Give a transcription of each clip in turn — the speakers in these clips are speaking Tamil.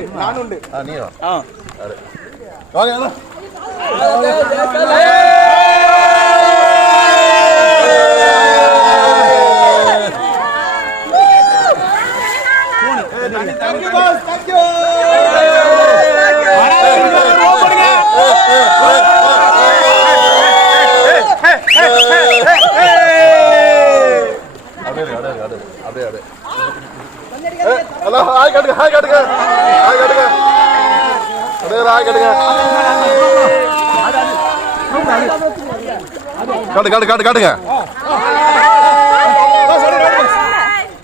நீ ஹலோ ஹாய் காட்டுங்க ஹாய் காட்டுங்க ஹாய் காட்டுங்க அப்படியே ஹாய் காட்டுங்க காட்டு காட்டு காட்டு காட்டுங்க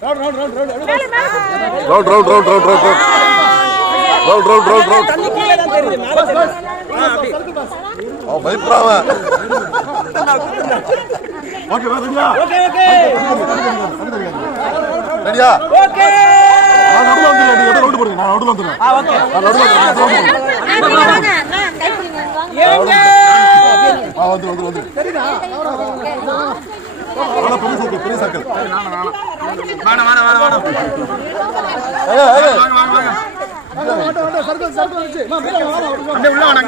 round round round round round round round round round ஓ பயப்படாம ஓகே ரெடியா ஓகே ஓகே ரெடியா ஓகே நான் நடுவுல வந்து ரெடி ரவுண்ட் போடுங்க நான் நடுவுல வந்துறேன் ஓகே நான் நடுவுல வந்து ஏங்க வந்து சரிடா வாடா பெரிய சர்க்கிள் வாடா வாங்க சர்க்கிள் வச்சு அப்படியே உள்ள வாங்க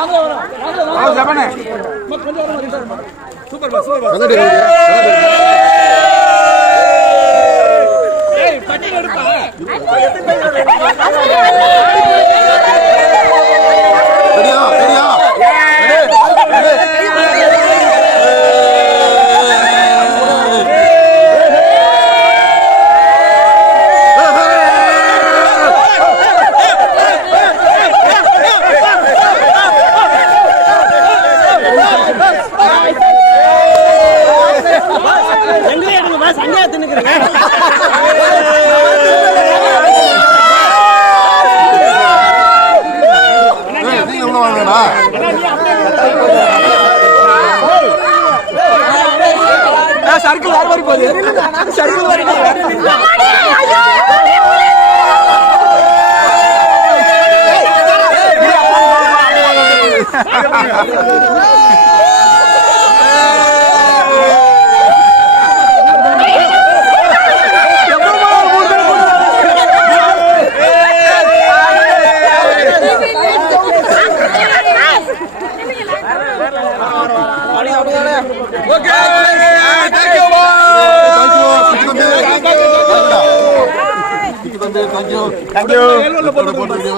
அங்க வாங்க ஜபானே சூப்பர் சூப்பர் ஏய் பட்டி எடுப்பா ரெடியா ரெடியா சர்க்கிள் வேற மாதிரி போகுது சர்க்கிள்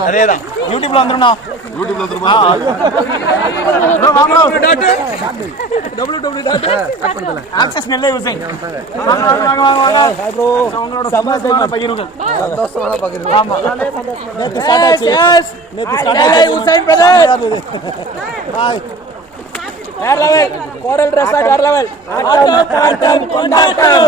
அதேதான் யூடியூப்ல வந்துருமா access நெல்லை யூசிங் வாங்க ப்ரோ உங்களோட சந்தோஷமான பகிர்வுகள் சந்தோஷமான பகிர்வுகள் ஆமா நேத்து ஸ்டார்ட் ஆச்சு நேத்து ஸ்டார்ட் ஆச்சு உசைன் பிரதர் ஹாய் வேற லெவல் கோரல் ரெசார்ட் வேற லெவல் ஆட்டம் கொண்டாட்டம்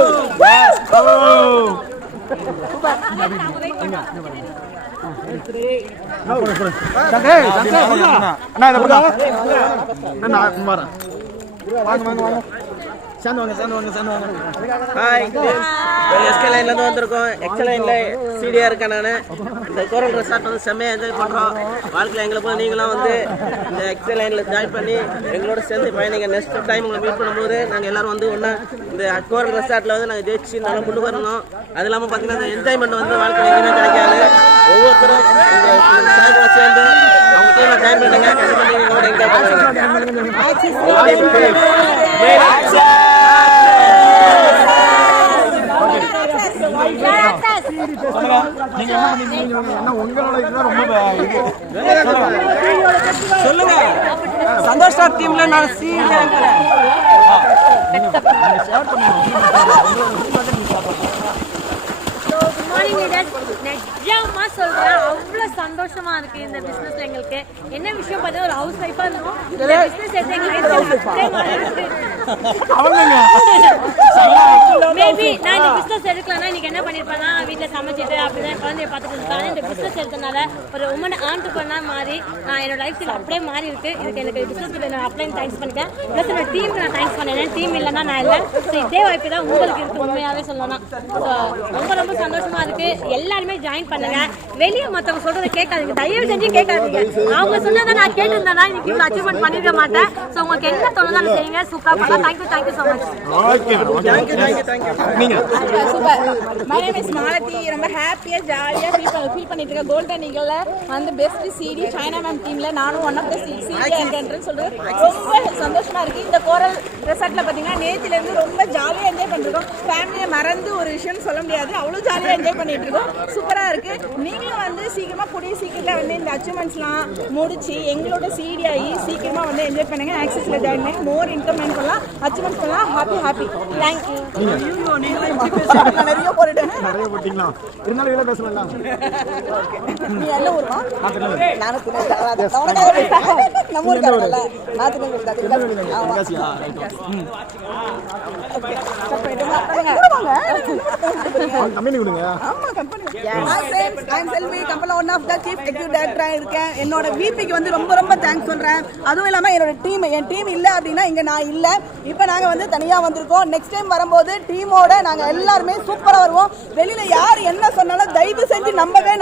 வந்திருக்கோம் எக்ஸலைன்ல சிடியா இருக்கேன் நான் இந்த கோரல் ரெசார்ட் வந்து செம்மையா என்ஜாய் பண்றோம் வாழ்க்கையில எங்களை போய் நீங்களும் வந்து இந்த எக்ஸலைன்ல ஜாயின் பண்ணி எங்களோட சேர்ந்து பயணிங்க நெக்ஸ்ட் டைம் உங்களை மீட் பண்ணும்போது நாங்கள் எல்லாரும் வந்து ஒன்னா இந்த கோரல் ரெசார்ட்ல வந்து நாங்கள் ஜெயிச்சு நல்லா முன்னுக்கு வரணும். அது இல்லாமல் பார்த்தீங்கன்னா இந்த என்ஜாய்மெண்ட் வந்து வாழ்க்கையில் எங்கேயுமே கிடைக்காது. ஒவ்வொருத்தரும் இந்த சாயங்காலம் சேர்ந்து அவங்க டீமை ஜாயின் பண்ணுங்க. கண்டிப்பாக நீங்கள் எங்களோட என்ஜாய் சொல்லுங்க. சந்தோஷ் ஸ்டார் டீம்ல நான் நிஜமா சொல்றேன், அவ்வளவு சந்தோஷமா இருக்கு இந்த பிசினஸ்ல. எங்களுக்கு என்ன விஷயம் பார்த்தா ஒரு ஹவுஸ் வைஃபா இருக்கும். மேபி நான் இந்த பிசினஸ் எடுக்கலன்னா இன்னைக்கு என்ன பண்ணிருப்பேன்னா வீட்டுல சமைச்சிட்டு அப்படிதான் குழந்தைய பார்த்துட்டு இருக்காங்க. இந்த பிசினஸ் எடுத்தனால ஒரு உமன் ஆண்டர்பிரனர் மாதிரி நான் என்னோட லைஃப் ஸ்டைல் அப்படியே மாறி இருக்கு. இதுக்கு எனக்கு பிசினஸ் நான் அப்படியே தேங்க்ஸ் பண்ணிட்டேன். பிளஸ் என்னோட டீமுக்கு நான் தேங்க்ஸ் பண்ணேன். டீம் இல்லைன்னா நான் இல்லை. ஸோ இதே வாய்ப்பு தான் உங்களுக்கு இருக்கு உண்மையாவே சொல்லணும். ஸோ ரொம்ப ரொம்ப சந்தோஷமா இருக்கு. எல்லாருமே ஜாயின் பண்ணுங்க. வெளியே மற்றவங்க சொல்றதை கேட்காதீங்க, தயவு செஞ்சு கேட்காதீங்க. அவங்க சொன்னதை நான் கேட்டிருந்தேன்னா இன்னைக்கு இவ்வளோ அச்சீவ்மெண்ட் பண்ணிருக்க மாட்டேன். ஸோ உங்களுக்கு என்ன தோணுதோ அதை செய்யுங்க. சூப்பராக பண்ணலாம். Thank you so much. நீங்க super. My name is Malathi. ரொம்ப ஹாப்பியா ஜாலியா ஃபீல் பண்ணிட்டு இருக்கேன். கோல்டன் ஈகிள்ல வந்து பெஸ்ட் சிடி சைனா மேம் டீம்ல நானும் ஒன் ஆஃப் த சிடியா இருக்கேன்னு சொல்றது ரொம்ப சந்தோஷமா இருக்கு. இந்த கோரல் ரெசார்ட்ல பாத்தீங்கன்னா நேத்துல இருந்து ரொம்ப ஜாலியா என்ஜாய் பண்ணிருக்கோம். ஃபேமிலியை மறந்து ஒரு விஷயம் சொல்ல முடியாது, அவ்வளவு ஜாலியா என்ஜாய் பண்ணிட்டு இருக்கோம். சூப்பரா இருக்கு. நீங்களும் வந்து சீக்கிரமா கூடிய சீக்கிரத்துல வந்து இந்த அச்சீவ்மெண்ட்ஸ்லாம் முடிச்சு எங்களோட சிடி ஆகி சீக்கிரமா வந்து என்ஜாய் பண்ணுங்க. ஆக்சஸ்ல ஜாயின் பண்ணி மோர் இன்கம் பண்ணலாம், அச்சீவ்மெண்ட்ஸ் பண்ணலாம். ஹாப்பி. தேங்க்யூ. நிறைய போட்டுட்டேன். நிறைய போட்டீங்களா? இருந்தாலும் இவ்வளவு பேசலாம். நீ என்ன ஊருமா? நானும் நம்ம ஊருக்கு வரல. நான் என்னோட விபிக்கு வந்து ரொம்ப ரொம்ப தேங்க்ஸ் சொல்றேன். அதுவும் இல்லாம என் டீம் இல்ல அப்படின்னா இங்க நான் இல்ல. இப்ப நாங்க வந்து தனியா வந்திருக்கோம். நெக்ஸ்ட் டைம் வரும்போது டீமோட நாங்க எல்லாருமே சூப்பரா வருவோம். வெளியில யார் என்ன சொன்னாலும் தயவு செஞ்சு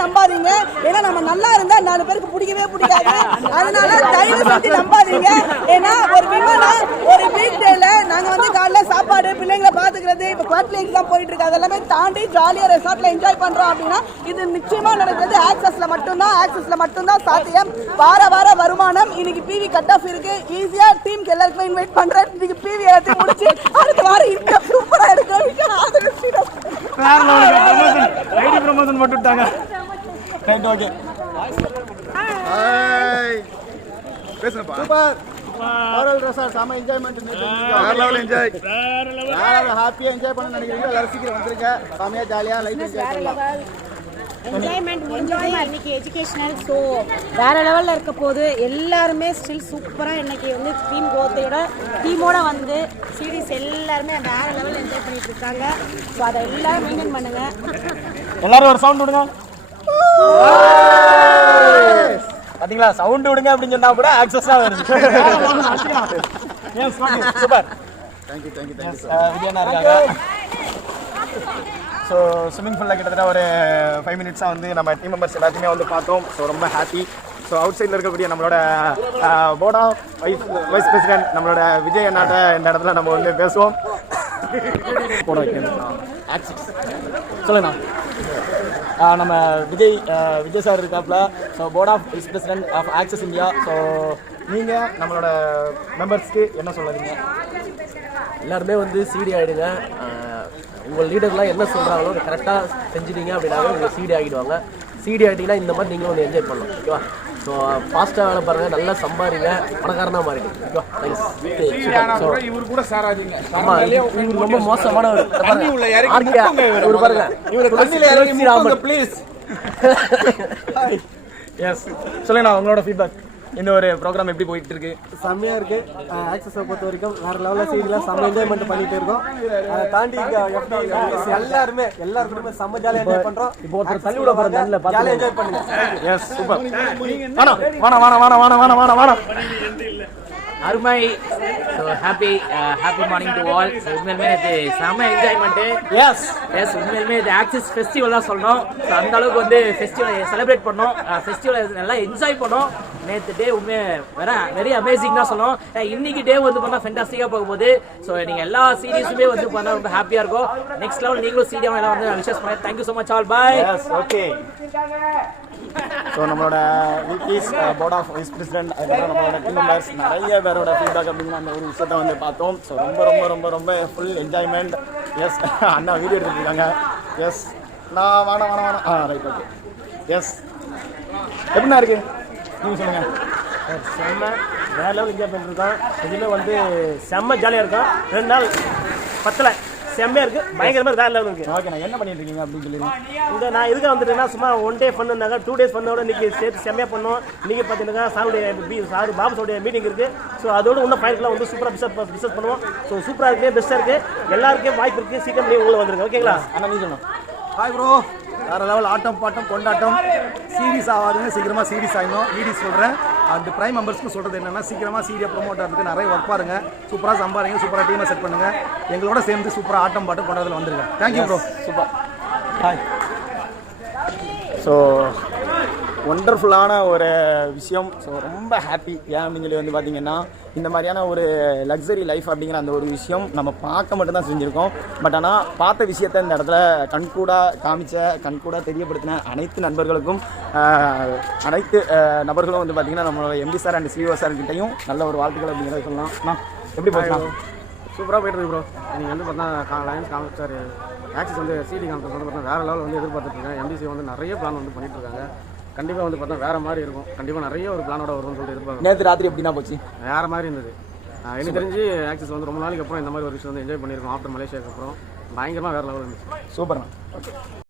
நம்பாதீங்க. ஏன்னா நம்ம நல்லா இருந்தா 4 பேருக்கு பிடிக்கவே பிடிக்காது. அதனால தயவு செஞ்சு நம்பாதீங்க. ஏன்னா ஒரு விமனா ஒரு வீக் டேல நாங்க வந்து காலைல சாப்பாடு பிள்ளைங்களை பாத்துக்கிறது இப்ப குவார்டர்லி எக்ஸாம் போயிட்டு இருக்கு, அதெல்லாமே தாண்டி ஜாலியா ரெசார்ட்ல என்ஜாய் பண்றோம் அப்படின்னா இது நிச்சயமா நடக்கிறது ஆக்சஸ்ல மட்டும்தான் சாத்தியம். வார வருமானம். இன்னைக்கு பிவி கட் ஆஃப் இருக்கு. ஈஸியா டீமுக்கு எல்லாருக்குமே இன்வைட் பண்றேன். இன்னைக்கு பிவி எல்லாத்தையும் முடிச்சு அடுத்த வாரம் இன்கம் சூப்பரா இருக்கு. ஐடி ப்ரமோஷன் போட்டுட்டாங்க. Right, okay. ஹாய் பேசுறப்பா. சூப்பர். கோரல் ரெசார்ட் செம என்ஜாய்மென்ட். வேற லெவல் என்ஜாய். வேற ஹாப்பியா என்ஜாய் பண்ண நினைக்கிறீங்க. எல்லாரும் சீக்கிரம் வந்துருங்க. செமையா ஜாலியா லைஃப் என்ஜாய் பண்ணலாம். என்ஜாய்மெண்ட் முடிஞ்சோடனே இன்னைக்கு எஜுகேஷனல் ஸோ வேற லெவலில் இருக்க போது எல்லாருமே ஸ்டில் சூப்பராக இன்னைக்கு வந்து டீமோட வந்து சீரீஸ் எல்லாருமே வேற லெவலில் என்ஜாய் பண்ணிட்டு இருக்காங்க. ஸோ அதை எல்லாரும் மெயின்டைன் பண்ணுங்க. எல்லாரும் ஒரு சவுண்ட் விடுங்க. பாத்தீங்களா, சவுண்ட் விடுங்க அப்படின்னு சொன்னா கூட ஆக்சஸா வருது. சூப்பர். தேங்க்யூ. விஜயனா இருக்காங்க. ஸோ ஸ்விம்மிங் பூலில் கிட்டத்தட்ட ஒரு 5 மினிட்ஸாக வந்து நம்ம டீம் மெம்பர்ஸ் எல்லாத்தையுமே வந்து பார்த்தோம். ஸோ ரொம்ப ஹாப்பி. ஸோ அவுட் சைடில் இருக்கக்கூடிய நம்மளோட போர்ட் ஆஃப் வைஸ் பிரசிடென்ட் நம்மளோட விஜய் அண்ணாட்ட இந்த இடத்துல நம்ம வந்து பேசுவோம். சொல்லுங்கண்ணா. நம்ம விஜய் சார் இருக்காப்புல. So board of vice president of access India. So நீங்கள் நம்மளோட மெம்பர்ஸ்க்கு என்ன சொல்லுறீங்க? எல்லாருமே வந்து சிடி ஆகிடுங்க. உங்கள் லீடர்லாம் என்ன சொல்கிறாங்களோ கரெக்டாக செஞ்சுட்டீங்க அப்படின்னாலும் உங்கள் சிடி ஆகிடுவாங்க. சிடி ஆகிட்டீங்கன்னா இந்த மாதிரி நீங்களும் வந்து என்ஜாய் பண்ணலாம். ஓகேவா? ஸோ ஃபாஸ்ட்டாக வேலை பாருங்கள், நல்லா சம்பாதிங்க, பணக்காரனாக மாறிடுங்க. ஓகேவா? இவர் கூட சாராதீங்க. ஆமாம், இவர் ரொம்ப மோசமான ஒரு பாருங்க. இவர் ப்ளீஸ். எஸ், சொல்லுங்கண்ணா உங்களோட ஃபீட்பேக். இந்த ஒரு ப்ரோக்ராம் எப்படி போயிட்டு இருக்கு? செம்மையாக இருக்கு. ஆக்சஸை பொறுத்த வரைக்கும் வேற லெவலில் சீரியலாக செம்ம என்ஜாய்மெண்ட் பண்ணிட்டு இருக்கோம். அதை தாண்டி எல்லாருக்குமே செம்ம ஜாலியாக என்ஜாய் பண்றோம். இப்போ ஒருத்தர் தள்ளி விட பாருங்க, ஜாலியாக என்ஜாய் பண்ணுங்க. S, super. வாணா அருமை. So happy morning to all. உண்மையிலுமே இது செம்ம என்ஜாய்மெண்ட்டு. எஸ் உண்மையிலுமே இது ஆக்சிஸ் ஃபெஸ்டிவல் தான் சொல்லணும். ஸோ அந்த அளவுக்கு வந்து ஃபெஸ்டிவல் செலிப்ரேட் பண்ணோம். ஃபெஸ்டிவல் நல்லா என்ஜாய் பண்ணோம். நேற்று டே உண்மையாக வெரி அமேசிங் தான் சொல்லணும். இன்னைக்கு டே வந்து பண்ணால் ஃபென்டாஸ்டிக்காக போக போகுது. ஸோ நீங்கள் எல்லா சீரீஸுமே வந்து பண்ணால் ரொம்ப ஹாப்பியாக இருக்கும். நெக்ஸ்ட் லெவல் நீங்களும் சீரியாக எல்லாம் வந்து விஷஸ் பண்ணேன். Thank you so much all. Bye. Okay. So நம்மளோட VPs board of vice president, அதுக்கப்புறம் நம்மளோட டீம் மெம்பர்ஸ் நிறைய பேரோட ஃபீட்பேக் அப்படிங்கிற அந்த ஒரு விஷயத்தை வந்து பார்த்தோம். ஸோ ரொம்ப ஃபுல் என்ஜாய்மெண்ட். எஸ், அண்ணா வீடியோ எடுத்துருக்காங்க. எஸ், நான் வேணாம். Right, okay. எஸ், எப்படின்னா இருக்கு நீங்கள் சொல்லுங்கள். செம்ம வேற லெவல் என்ஜாய் பண்ணிருக்கோம். இதுவுமே வந்து செம்ம ஜாலியாக இருக்கும். 2 நாள் பத்தலை, செம்மையாக இருக்குது. பயங்கரமாக வேற லெவல் இருக்குது. ஓகே, நான் என்ன பண்ணிட்டு இருக்கீங்க அப்படின்னு சொல்லிடுங்க. நான் இதுக்கு வந்துட்டேன்னா சும்மா 1 டே பண்ணாங்க, 2 டேஸ் பண்ணோட இன்னைக்கு சேர்த்து செம்மையாக பண்ணோம். இன்னைக்கு பார்த்தீங்கன்னா சார் பாபுஸோடைய மீட்டிங் இருக்குது. ஸோ அதோட இன்னும் ஃபைனல்லாம் வந்து சூப்பராக பிஸ்னஸ் பண்ணுவோம். ஸோ சூப்பராக இருக்குது, பெஸ்ட்டாக இருக்குது. எல்லாருக்கும் வாய்ப்பு இருக்குது. சீக்கிரம் நீங்கள் உள்ள வந்துருங்க. ஓகேங்களா? அண்ணா நீ சொல்லணும். Hi bro. வேற லெவல் ஆட்டம் பாட்டம் கொண்டாட்டம். சீரியஸ் ஆகாதுங்க, சீக்கிரமாக சீரியஸ் ஆகிடும். வீடியோ சொல்கிறேன். அந்த ப்ரைம் மெம்பர்ஸ்க்கு சொல்கிறது என்னென்னா, சீக்கிரமாக சீரியா ப்ரொமோட் ஆகிறதுக்கு நிறைய ஒர்க் பாருங்க. சூப்பராக சம்பாதிங்க, சூப்பராக டீமை செட் பண்ணுங்கள். எங்களோட சேர்ந்து சூப்பராக ஆட்டம் பாட்டம் கொண்டாடத்தில் வந்துருங்க. Thank you bro. Super. Hi. So ஒண்டர்ஃபுல்லான ஒரு விஷயம். ஸோ ரொம்ப ஹாப்பி. ஏன் அப்படின்னு சொல்லி வந்து பார்த்தீங்கன்னா, இந்த மாதிரியான ஒரு லக்ஸரி லைஃப் அப்படிங்கிற அந்த ஒரு விஷயம் நம்ம பார்க்க மட்டும்தான் செஞ்சுருக்கோம். பட் ஆனால் பார்த்த விஷயத்த இந்த இடத்துல கண்கூடாக காமிச்ச கண்கூடாக தெரியப்படுத்தின அனைத்து நண்பர்களுக்கும் அனைத்து நபர்களும் வந்து பார்த்திங்கன்னா நம்மளோட MP sir and CO sir கிட்டையும் நல்ல ஒரு வாழ்த்துக்கள் அப்படிங்கிறத சொல்லலாம். எப்படி போகலாம்? சூப்பராக போயிட்டு இருக்கு ப்ரோ. நீங்கள் வந்து பார்த்தா லைன்ஸ் காமிச்சார் ஆக்சிஸ் வந்து சிடி காமிச்சது வந்து பார்த்தா வேறு லெவல் வந்து எதிர்பார்த்துட்ருக்கேன். எம்டிசி வந்து நிறைய பிளான் வந்து பண்ணிட்டு இருக்காங்க. கண்டிப்பாக வந்து பார்த்தா வேறு மாதிரி இருக்கும். கண்டிப்பாக நிறைய ஒரு பிளானோட வரும்னு சொல்லிட்டு எதிர்பார்க்குறேன். நேற்று ராத்திரி எப்படின்னா போச்சு? வேறு மாதிரி இருந்தது. எனக்கு தெரிஞ்சு ஆக்சிஸ் வந்து ரொம்ப நாளைக்கு அப்புறம் இந்த மாதிரி ஒரு விஷயம் வந்து என்ஜாய் பண்ணியிருக்கோம். ஆஃப்டர் மலேசியாவுக்கு அப்புறம் பயங்கரமாக வேறு லெவல் இருந்துச்சு. சூப்பர்ண்ணா. ஓகே.